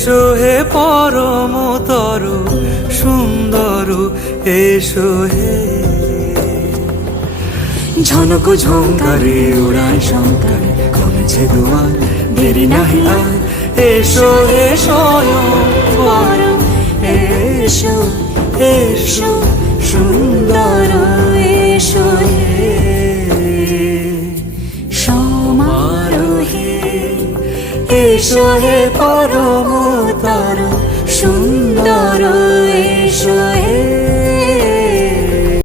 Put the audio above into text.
এসো হে পরমতর সুন্দর, এসো হে। ঝনক ঝঙ্কারে উড়ান শঙ্কারে কমেছে দুয়ার, দেরি নাহি আর, এসো হে স্বয়ং পরম, এসো এসো সুন্দর, এসো হে সমারোহে, এসো হে